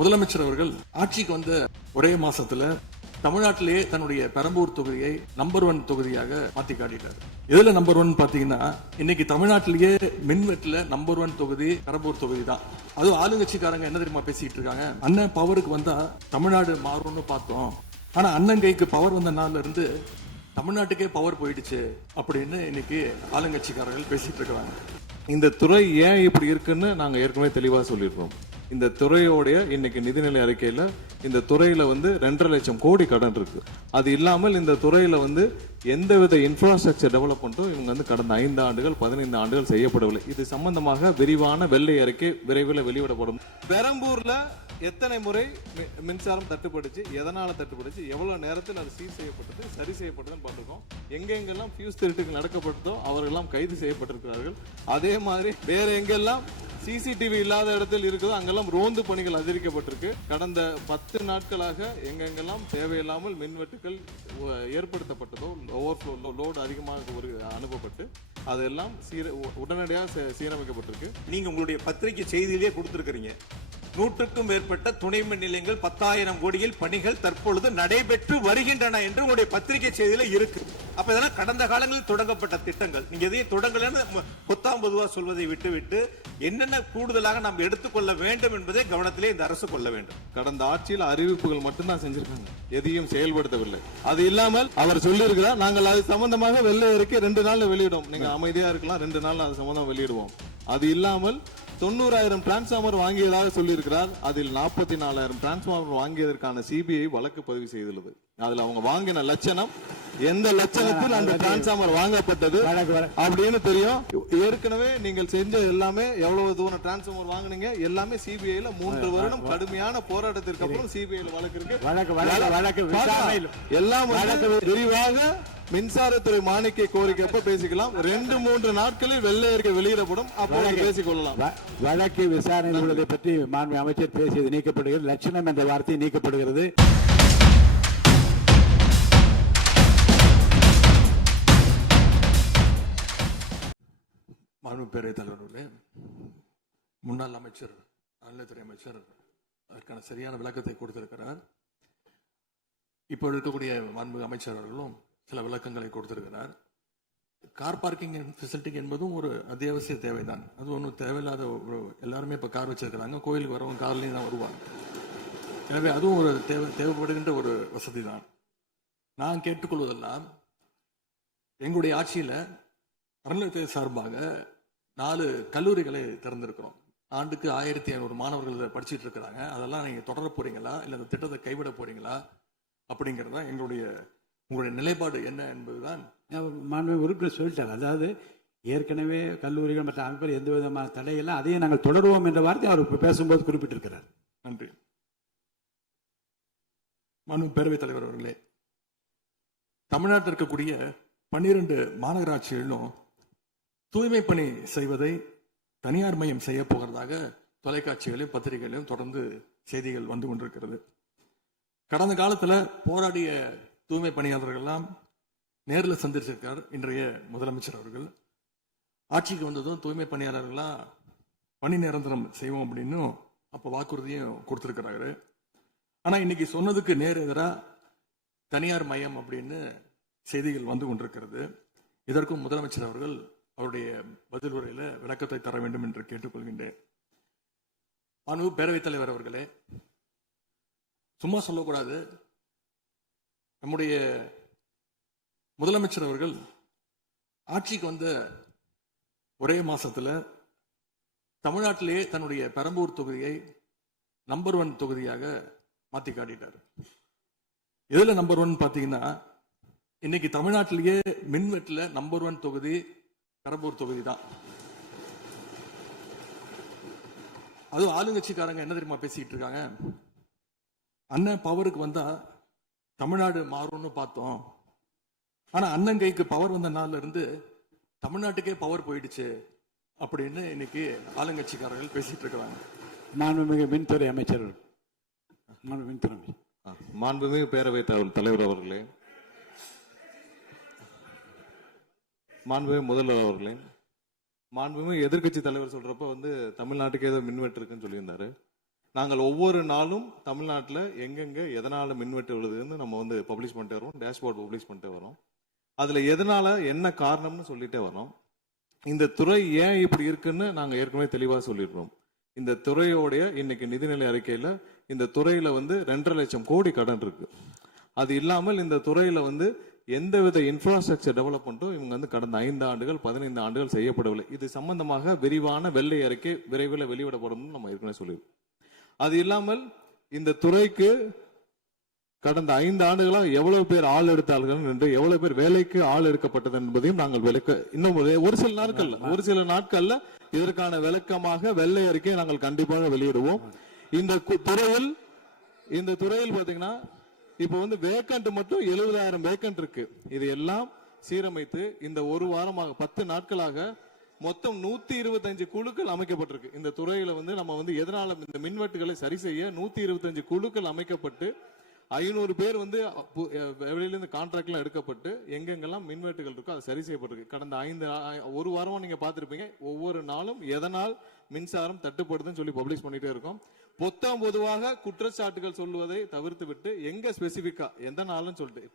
முதலமைச்சர் அவர்கள் ஆட்சிக்கு வந்த ஒரே மாசத்துல தமிழ்நாட்டிலேயே தன்னுடைய பெரம்பூர் தொகுதியை நம்பர் 1 தொகுதியாக மாத்தி காட்டிட்டாரு. எதுல நம்பர் 1 பாத்தீங்கன்னா, இன்னைக்கு தமிழ்நாட்டிலேயே மின்வெட்டுல நம்பர் 1 தொகுதி பெரம்பூர் தொகுதி தான். அதுவும் ஆளுங்கட்சிக்காரங்க என்ன தெரியுமா பேசிட்டு இருக்காங்க, அண்ணன் பவருக்கு வந்தா தமிழ்நாடு மாறும்னு பார்த்தோம், ஆனா அண்ணன் கைக்கு பவர் வந்த நாள்ல இருந்து தமிழ்நாட்டுக்கே பவர் போயிடுச்சு அப்படின்னு இன்னைக்கு ஆளுங்கட்சிக்காரர்கள் பேசிட்டு இருக்காங்க. இந்த துறை ஏன் இப்படி இருக்குன்னு நாங்க ஏற்கனவே தெளிவா சொல்லியிருக்கோம். இந்த துறையோடைய இன்னைக்கு நிதிநிலை அறிக்கையில இந்த துறையில 2.5 லட்சம் கோடி கடன் இருக்கு. அது இல்லாமல் இந்த துறையில எந்தவித இன்ஃப்ராஸ்ட்ரக்சர் டெவலப்மெண்ட்டும் இவங்க கடந்த 5 ஆண்டுகள் 15 ஆண்டுகள் செய்யப்படவில்லை. இது சம்பந்தமாக விரிவான வெள்ளை அறிக்கை விரைவில் வெளியிடப்படும். பெரம்பூர்ல எத்தனை முறை மின்சாரம் தட்டுப்படுச்சு, எதனால தட்டுப்படுச்சு, எவ்வளவு நேரத்தில் அது சீர் செய்யப்பட்டது, சரி செய்யப்பட்டதுன்னு பார்த்துருக்கோம். எங்கெங்கெல்லாம் ஃபியூஸ் திருட்டுகள் நடக்கப்பட்டதோ அவர்களெல்லாம் கைது செய்யப்பட்டிருக்கிறார்கள். அதே மாதிரி வேற எங்கெல்லாம் சிசிடிவி இல்லாத இடத்தில் இருக்குதோ அங்கெல்லாம் ரோந்து பணிகள் அதிகரிக்கப்பட்டிருக்கு. கடந்த 10 நாட்களாக எங்கெங்கெல்லாம் தேவையில்லாமல் மின்வெட்டுகள் ஏற்படுத்தப்பட்டதோ, ஓவர்ஃப்ளோ லோடு அதிகமாக அனுப்பப்பட்டு அதெல்லாம் உடனடியாக சீரமைக்கப்பட்டிருக்கு. நீங்க உங்களுடைய பத்திரிகை செய்தியிலேயே கொடுத்திருக்கிறீங்க, 100க்கும் மேற்பட்ட துணை மின் நிலையங்கள் 10,000 கோடியில் பணிகள் தற்பொழுது நடைபெற்று வருகின்றன என்று உங்களுடைய பத்திரிகை செய்தியில இருக்கு. அப்ப இதெல்லாம் கடந்த காலங்களில் தொடங்கப்பட்ட திட்டங்கள். நீங்க எதையும் தொடங்கலன்னு பொத்தாம் பொதுவா சொல்வதை விட்டுவிட்டு என்னென்ன கூடுதலாக நாம் எடுத்துக்கொள்ள வேண்டும் என்பதை கவனத்திலே இந்த அரசு கொள்ள வேண்டும். கடந்த ஆட்சியில் அறிவிப்புகள் மட்டும்தான் செஞ்சிருக்காங்க, எதையும் செயல்படுத்தவில்லை. அது இல்லாமல் அவர் சொல்லியிருக்கிறார், நாங்கள் அது சம்பந்தமாக வெள்ளை அறிக்கை 2 நாள்ல வெளியிடுவோம், நீங்க அமைதியா இருக்கலாம், 2 நாள்ல அது சம்பந்தம் வெளியிடுவோம். அது இல்லாமல் 90,000 டிரான்ஸ்பார்மர் வாங்கியதாக சொல்லியிருக்கிறார். அதில் 44,000 டிரான்ஸ்பார்மர் வாங்கியதற்கான சிபிஐ வழக்கு பதிவு செய்துள்ளது. அதுல அவங்க வாங்கின லட்சணம், எந்த லட்சணத்தில் அந்த டிரான்ஸ்பார்மர் வாங்கப்பட்டது அப்படின்னு தெரியும். ஏற்கனவே நீங்கள் செஞ்ச எல்லாமே எவ்வளவு தூரம் டிரான்ஸ்பார்மர் வாங்குனீங்க எல்லாமே சிபிஐல 3 வருடம் கடுமையான போராட்டத்திற்கு அப்புறம் சிபிஐல வழக்கு இருக்கு. எல்லாம் விரிவாக மின்சாரத்துறை மானிய கோரிக்கை பேசிக்கலாம். 2-3 நாட்களில் வெள்ளை அறிக்கை வெளியிடப்படும், அப்போது பேசிக்கொள்ளலாம். வழக்கு விசாரணை உள்ளதை பற்றி மாண்பு அமைச்சர் பேசியது நீக்கப்படுகிறது. லட்சணம் என்ற வார்த்தை நீக்கப்படுகிறது. மாண்பு பேரவைத் தலைவர்களே, முன்னாள் அமைச்சர் அறநிலையத்துறை அமைச்சர் அதற்கான சரியான விளக்கத்தை கொடுத்திருக்கிறார். இப்போ இருக்கக்கூடிய மாண்பு அமைச்சர் அவர்களும் சில விளக்கங்களை கொடுத்திருக்கிறார். கார் பார்க்கிங் ஃபெசிலிட்டி என்பதும் ஒரு அத்தியாவசிய தேவைதான். அது ஒன்றும் தேவையில்லாத எல்லாருமே இப்போ கார் வச்சிருக்கிறாங்க, கோயிலுக்கு வரவங்க கார்லேயும் தான் வருவாங்க. எனவே அதுவும் ஒரு தேவைப்படுகின்ற ஒரு வசதி தான். நான் கேட்டுக்கொள்வதெல்லாம், எங்களுடைய ஆட்சியில் அறநிலையத்துறை சார்பாக 4 கல்லூரிகளை திறந்திருக்கிறோம். ஆண்டுக்கு 1500 மாணவர்கள் படிச்சுட்டு இருக்கிறாங்க. அதெல்லாம் நீங்க தொடர போறீங்களா, இல்லை இந்த திட்டத்தை கைவிட போறீங்களா அப்படிங்கிறதா உங்களுடைய நிலைப்பாடு என்ன என்பதுதான். மாண்பு உறுப்பினர் சொல்லிட்டாங்க. அதாவது ஏற்கனவே கல்லூரிகள் மற்ற அமைப்பில் எந்த விதமான தடையெல்லாம் அதையும் நாங்கள் தொடருவோம் என்ற வார்த்தை அவர் பேசும்போது குறிப்பிட்டிருக்கிறார். நன்றி. மாண்பு பேரவைத் தலைவர் அவர்களே, தமிழ்நாட்டில் இருக்கக்கூடிய 12 மாநகராட்சிகளிலும் தூய்மை பணி செய்வதை தனியார் மையம் செய்ய போகிறதாக தொலைக்காட்சிகளையும் பத்திரிகைகளையும் தொடர்ந்து செய்திகள் வந்து கொண்டிருக்கிறது. கடந்த காலத்துல போராடிய தூய்மை பணியாளர்கள் எல்லாம் நேரில் சந்திச்சிருக்கார் இன்றைய முதலமைச்சர் அவர்கள். ஆட்சிக்கு வந்ததும் தூய்மை பணியாளர்களா பணி நிரந்தரம் செய்வோம் அப்படின்னு அப்ப வாக்குறுதியும் கொடுத்திருக்கிறாரு. ஆனா இன்னைக்கு சொன்னதுக்கு நேர் எதிராக தனியார் மையம் அப்படின்னு செய்திகள் வந்து கொண்டிருக்கிறது. இதற்கும் முதலமைச்சர் அவர்கள் அவருடைய பதில் உரையில விளக்கத்தை தர வேண்டும் என்று கேட்டுக்கொள்கின்றேன். மாண்பு பேரவைத் தலைவர் அவர்களே, சும்மா சொல்லக்கூடாது. நம்முடைய முதலமைச்சர் அவர்கள் ஆட்சிக்கு வந்த ஒரே மாசத்துல தமிழ்நாட்டிலேயே தன்னுடைய பெரம்பூர் தொகுதியை நம்பர் 1 தொகுதியாக மாத்தி காட்டிட்டார். எதுல நம்பர் 1 பாத்தீங்கன்னா, இன்னைக்கு தமிழ்நாட்டிலேயே மின்வெட்டுல நம்பர் 1 தொகுதி பெரம்பூர் தொகுதி தான். அதுவும் ஆளுங்கட்சிக்காரங்க என்ன தெரியுமா பேசிட்டு இருக்காங்க, அண்ணன் பவருக்கு வந்தா தமிழ்நாடு மாறும்னு பார்த்தோம், ஆனா அண்ணன் கைக்கு பவர் வந்த நாள்ல இருந்து தமிழ்நாட்டுக்கே பவர் போயிடுச்சு அப்படின்னு இன்னைக்கு ஆளுங்கட்சிக்காரர்கள் பேசிட்டு இருக்கிறாங்க. மாண்புமிகு மின்துறை அமைச்சர், மாண்புமிகு பேரவைத் தலைவர் அவர்களே, மாண்புமிகு முதல்வர் அவர்களே, மாண்புமிகு எதிர்கட்சி தலைவர் சொல்றப்ப தமிழ்நாட்டுக்கு ஏதோ மின்வெட்டு இருக்குன்னு சொல்லியிருந்தாரு. நாங்கள் ஒவ்வொரு நாளும் தமிழ்நாட்டில் எங்கெங்க எதனால மின்வெட்டு விழுதுன்னு நம்ம வந்து பப்ளிஷ் பண்ணிட்டு வரோம், டேஷ்போர்ட் பப்ளிஷ் பண்ணிட்டு வரோம். அதுல எதனால என்ன காரணம்னு சொல்லிட்டே வரோம். இந்த துறை ஏன் இப்படி இருக்குன்னு நாங்க ஏற்கனவே தெளிவா சொல்லிடுறோம். இந்த துறையோடைய இன்னைக்கு நிதிநிலை அறிக்கையில இந்த துறையில வந்து 2.5 லட்சம் கோடி கடன் இருக்கு. அது இல்லாமல் இந்த துறையில வந்து எந்தவித இன்ஃப்ராஸ்ட்ரக்சர் டெவலப்மெண்ட்டும் இவங்க வந்து கடந்த 5 ஆண்டுகள் 15 ஆண்டுகள் செய்யப்படவில்லை. இது சம்பந்தமாக விரிவான வெள்ளை அறிக்கை விரைவில் வெளியிடப்படும் நம்ம ஏற்கனவே சொல்லியிருக்கோம். அது இல்லாமல் இந்த துறைக்கு கடந்த 5 ஆண்டுகளாக எவ்வளவு பேர் ஆள் எடுத்தார்கள் என்று, எவ்வளவு பேர் வேலைக்கு ஆள் எடுக்கப்பட்டது என்பதையும் நாங்கள் விளக்க இன்னும் ஒரு சில நாட்கள்ல இதற்கான விளக்கமாக வெள்ளை அறிக்கையை நாங்கள் கண்டிப்பாக வெளியிடுவோம். இந்த துறையில் பாத்தீங்கன்னா இப்ப வந்து வேக்கண்ட் மட்டும் 70,000 வேக்கண்ட் இருக்கு. இது எல்லாம் சீரமைத்து இந்த ஒரு வாரமாக 10 நாட்களாக மொத்தம் 125 குழுக்கள் அமைக்கப்பட்டிருக்கு. இந்த துறையில வந்து நம்ம வந்து எதனால இந்த மின்வெட்டுகளை சரி செய்ய 125 குழுக்கள் அமைக்கப்பட்டு 500 பேர் வந்து வெளியிலிருந்து கான்ட்ராக்ட்லாம் எடுக்கப்பட்டு எங்கெங்கெல்லாம் மின்வெட்டுகள் இருக்கோ அது சரி செய்யப்பட்டிருக்கு. கடந்த ஒரு வாரமா நீங்க பார்த்திருப்பீங்க, ஒவ்வொரு நாளும் எதனால் மின்சாரம் தட்டுப்படுதுன்னு சொல்லி பப்ளிஷ் பண்ணிட்டே இருக்கோம். பொதுவாக குற்றச்சாட்டுகள் சொல்லுவதை தவிர்த்து விட்டு எங்க ஸ்பெசிபிக்கா எந்த நாள்னு சொல்லிட்டு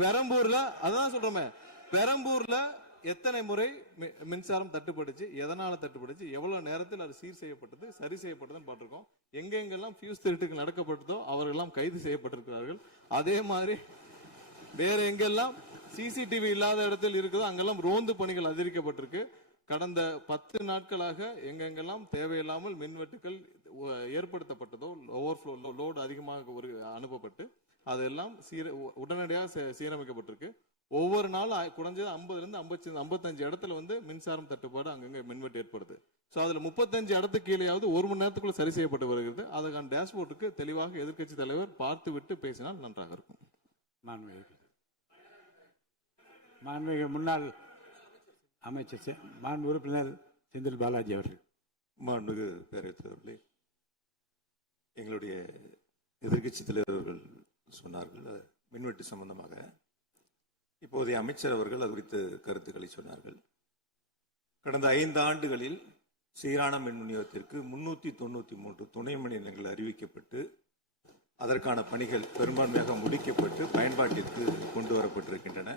பெரம்பூர்ல அதான் சொல்றோமே, பெரம்பூர்ல எத்தனை முறை மின்சாரம் தட்டுப்படுச்சு, எதனால தட்டுப்படுச்சு, எவ்வளவு நேரத்தில் அது சீர் செய்யப்பட்டது, சரி செய்யப்பட்டதுன்னு பார்த்திருக்கோம். எங்கெங்கெல்லாம் ஃபியூஸ் திருட்டுக்கு நடக்கப்பட்டதோ அவர்களெல்லாம் கைது செய்யப்பட்டிருக்கிறார்கள். அதே மாதிரி வேற எங்கெல்லாம் சிசிடிவி இல்லாத இடத்தில் இருக்குதோ அங்கெல்லாம் ரோந்து பணிகள் அதிகரிக்கப்பட்டிருக்கு. கடந்த 10 நாட்களாக எங்கெங்கெல்லாம் தேவையில்லாமல் மின்வெட்டுகள் ஏற்படுத்தப்பட்டதோ, ஓவர்ஃப்ளோ லோடு அதிகமாக அனுப்பப்பட்டு அதெல்லாம் உடனடியாக சீரமைக்கப்பட்டிருக்கு. ஒவ்வொரு நாளும் குறைஞ்சது 50-55 இடத்துல வந்து மின்சாரம் தட்டுப்பாடு அங்கங்க மின்வெட்டு ஏற்படுது. சோ அதுல 35 இடத்துக்கு கீழேயாவது 1 மணி நேரத்துக்குள்ள சரி செய்யப்பட்டு வருகிறது. அதுக்கான டேஷ்போர்டுக்கு தெளிவாக எதிர்க்கட்சி தலைவர் பார்த்து விட்டு பேசினால் நன்றாக இருக்கும். மாண்புமிகு முன்னாள் அமைச்சர் மாண்பு உறுப்பினர் செந்தில் பாலாஜி அவர்கள். மாண்புமிகு பேரவைத் தலைவர்களே, எங்களுடைய எதிர்க்கட்சி தலைவர்கள் சொன்னார்கள் மின்வெட்டு சம்பந்தமாக. இப்போதைய அமைச்சர் அவர்கள் அது குறித்து கருத்துக்களை சொன்னார்கள். கடந்த 5 ஆண்டுகளில் சீரான மின் விநியோகத்திற்கு 393 துணை மின் நிலையங்கள் அறிவிக்கப்பட்டு அதற்கான பணிகள் பெரும்பான்மையாக முடிக்கப்பட்டு பயன்பாட்டிற்கு கொண்டு வரப்பட்டிருக்கின்றன.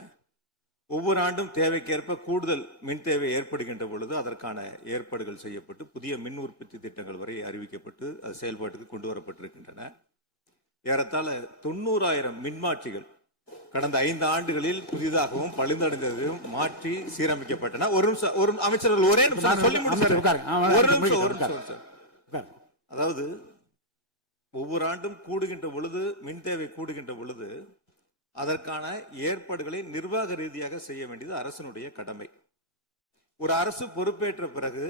ஒவ்வொரு ஆண்டும் தேவைக்கேற்ப கூடுதல் மின் தேவை ஏற்படுகின்ற பொழுது அதற்கான ஏற்பாடுகள் செய்யப்பட்டு புதிய மின் உற்பத்தி திட்டங்கள் வரை அறிவிக்கப்பட்டு அது செயல்பாட்டுக்கு கொண்டு வரப்பட்டிருக்கின்றன. ஏறத்தாழ 90,000 மின்மாற்றிகள் கடந்த 5 ஆண்டுகளில் புதிதாகவும் பழுந்தடைந்ததையும் மாற்றி சீரமைக்கப்பட்டன. ஒரு அமைச்சர்கள் ஒரே நிமிஷம் சொல்லி முடிச்சார். அதாவது ஒவ்வொரு ஆண்டும் கூடுகின்ற பொழுது மின் தேவை கூடுகின்ற பொழுது அதற்கான ஏற்பாடுகளை நிர்வாக ரீதியாக செய்ய வேண்டியது அரசினுடைய கடமை. ஒரு அரசு பொறுப்பேற்ற பிறகு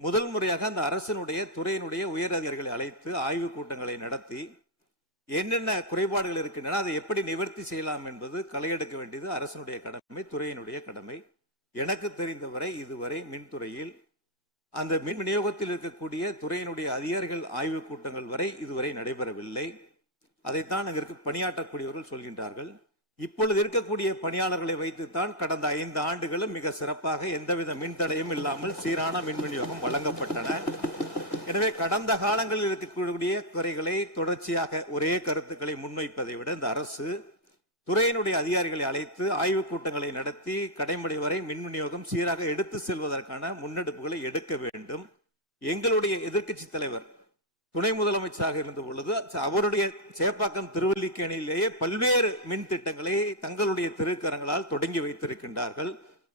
முதல் முறையாக அந்த அரசினுடைய துறையினுடைய உயர் அதிகாரிகளை அழைத்து ஆய்வு கூட்டங்களை நடத்தி என்னென்ன குறைபாடுகள் இருக்கின்றன அதை எப்படி நிவர்த்தி செய்யலாம் என்பது களையெடுக்க வேண்டியது அரசினுடைய கடமை, துறையினுடைய கடமை. எனக்கு தெரிந்தவரை இதுவரை மின்துறையில் அந்த மின் விநியோகத்தில் இருக்கக்கூடிய துறையினுடைய அதிகாரிகள் ஆய்வு கூட்டங்கள் வரை இதுவரை நடைபெறவில்லை. அதைத்தான் அங்கிருக்கு பணியாற்றக்கூடியவர்கள் சொல்கின்றார்கள். இப்பொழுது இருக்கக்கூடிய பணியாளர்களை வைத்துத்தான் கடந்த 5 ஆண்டுகளும் மிக சிறப்பாக எந்தவித மின் தடையும் இல்லாமல் சீரான மின் விநியோகம் வழங்கப்பட்டன. எனவே கடந்த காலங்களில் இருக்கக்கூடிய குறைகளை தொடர்ச்சியாக ஒரே கருத்துக்களை முன்வைப்பதை விட இந்த அரசு துறையினுடைய அதிகாரிகளை அழைத்து ஆய்வுக் கூட்டங்களை நடத்தி கடைமுறை வரை மின் விநியோகம் சீராக எடுத்து செல்வதற்கான முன்னெடுப்புகளை எடுக்க வேண்டும். எங்களுடைய எதிர்க்கட்சி தலைவர் துணை முதலமைச்சராக இருந்த பொழுது அவருடைய சேப்பாக்கம் திருவல்லிக்கேணியிலேயே பல்வேறு மின் திட்டங்களை தங்களுடைய திருக்கரங்களால் தொடங்கி வைத்திருக்கின்றார்கள்.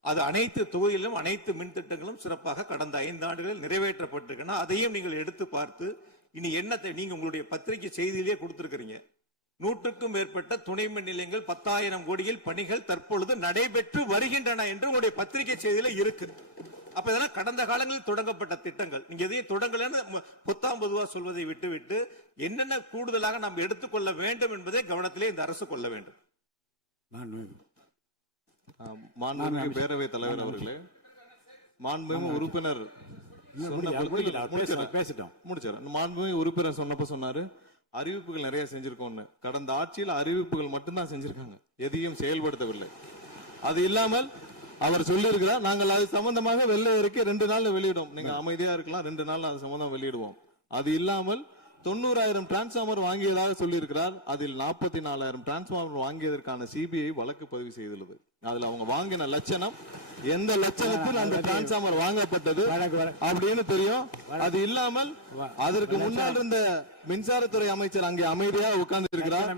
அது அனைத்து தொகுதியிலும் அனைத்து மின் திட்டங்களும் சிறப்பாக கடந்த 5 ஆண்டுகளில் நிறைவேற்றப்பட்டிருக்கின்றன. அதையும் நீங்கள் எடுத்து பார்த்து இனி என்னத்தை நீங்க உங்களுடைய பத்திரிகை செய்தியிலேயே கொடுத்திருக்கிறீங்க. 100க்கும் மேற்பட்ட துணை மின் நிலையங்கள் 10,000 கோடியில் பணிகள் தற்பொழுது நடைபெற்று வருகின்றன என்று உங்களுடைய பத்திரிகை செய்தியில இருக்கு. அப்ப இதெல்லாம் கடந்த காலங்களில் தொடங்கப்பட்ட திட்டங்கள். நீங்க எதையும் தொடங்கலன்னு பொத்தாம் பொதுவா சொல்வதை விட்டுவிட்டு என்னென்ன கூடுதலாக நாம் எடுத்துக்கொள்ள வேண்டும் என்பதை கவனத்திலே இந்த அரசு கொள்ள வேண்டும். மாண்புமிகு பேரவைத் தலைவர் அவர்களே, மாண்புமிகு உறுப்பினர் மாண்புமிகு உறுப்பினர் சொன்னப்ப சொன்னாரு அறிவிப்புகள் நிறைய செஞ்சிருக்கோம்னு. கடந்த ஆட்சியில் அறிவிப்புகள் மட்டும்தான் செஞ்சிருக்காங்க, எதையும் செயல்படுத்தவில்லை. அது இல்லாமல் அவர் சொல்லி இருக்கிறார் நாங்கள் அது சம்பந்தமாக வெள்ளை அறிக்கை 2 நாள்ல வெளியிடுவோம். நீங்க அமைதியா இருக்கலாம், 2 நாள்ல அது சம்பந்தம் வெளியிடுவோம். அது இல்லாமல் 90,000 டிரான்ஸ்பார்மர் வாங்கியதாக சொல்லியிருக்கிறார். அதில் 44,000 டிரான்ஸ்பார்மர் வாங்கியதற்கான சிபிஐ வழக்கு பதிவு செய்துள்ளது. அதுல அவங்க வாங்கின லட்சணம், எந்த லட்சணத்தில் அந்த டிரான்ஸ்பார்மர் வாங்கப்பட்டது அப்படின்னு தெரியும். அது இல்லாமல் அதற்கு முன்னால் இருந்த மின்சாரத்துறை அமைச்சர் அங்கே அமைதியா உட்கார்ந்து இருக்கிறார்.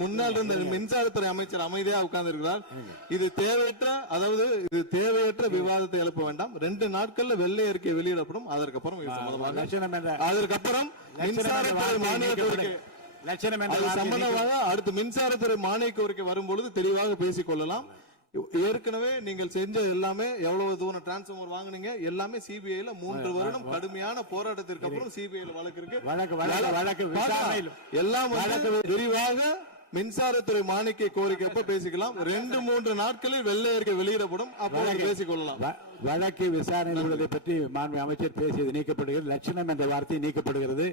முன்னால் இருந்த மின்சாரத்துறை அமைச்சர் அமைதியா உட்கார்ந்து இருக்கிறார். இது தேவையற்ற விவாதத்தை எழுப்ப வேண்டாம். 2 நாட்கள்ல வெள்ளை அறிக்கை வெளியிடப்படும். அதற்கப்புறம் இது சம்பந்தமாக அதற்கப்புறம் மின்சாரத்துறை மானிய கோரிக்கை அது சம்பந்தமாக அடுத்து மின்சாரத்துறை மானிய கோரிக்கை வரும்பொழுது தெளிவாக பேசிக் கொள்ளலாம். ஏற்கனவே நீங்கள் செஞ்ச எல்லாமே எவ்வளவு தூரம் டிரான்ஸ்பார்மர் வாங்குனீங்க எல்லாமே சிபிஐல 3 வருடம் கடுமையான போராட்டத்திற்கு அப்புறம் சிபிஐல வழக்கு இருக்கு. எல்லாம் விரிவாக மின்சாரத்துறை மானிய கோரிக்கை எப்ப பேசிக்கலாம். 2-3 நாட்களில் வெள்ளை அறிக்கை வெளியிடப்படும். அப்போது பேசிக் கொள்ளலாம். வழக்கு விசாரணை பற்றி மாண்பு அமைச்சர் பேசியது நீக்கப்படுகிறது. லட்சணம் என்ற வார்த்தை நீக்கப்படுகிறது.